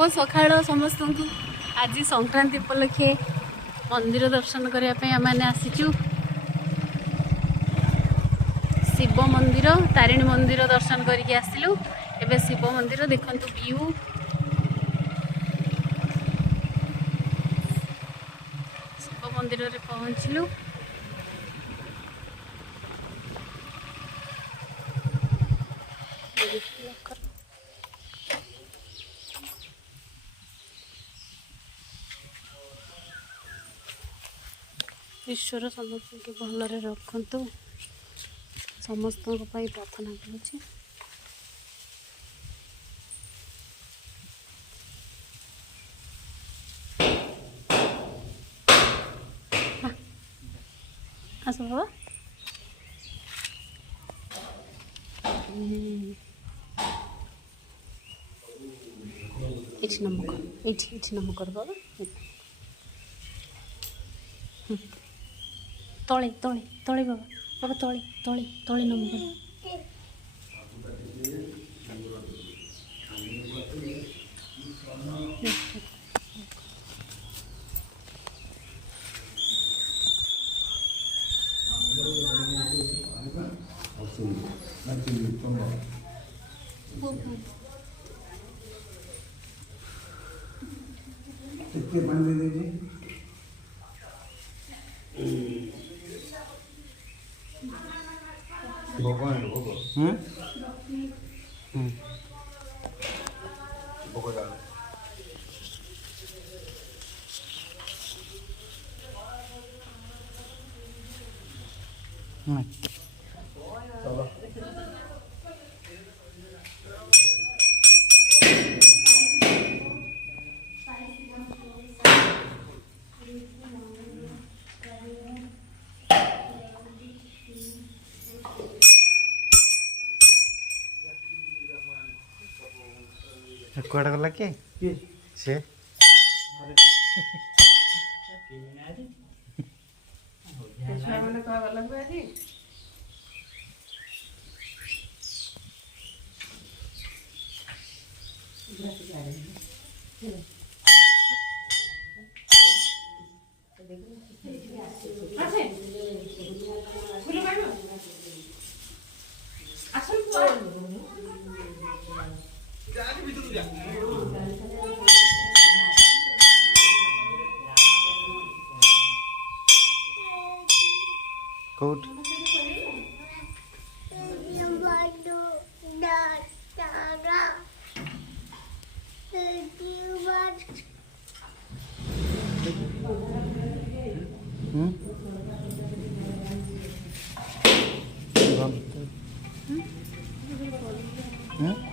शुभ सकाळ समस्त को। आज संक्रांति उपलक्षे मंदिर दर्शन करने आम आसीचु। शिव मंदिर तारिणी मंदिर दर्शन करके आसिलु। एबे शिव मंदिर देखंतु व्यू। शिव मंदिर रे पहुंचलु। ईश्वर समस्त के भलरे रखंतु। समस्त प्रार्थना करुच्ची। आस बाबा ये नमक कर बाबा तले तले तले बाबा बाबा तले तले तले नमक कितने बन दे दीजिए। भगवान भोग भोग डाल चलो कुआडे गला के से कोट Hmm?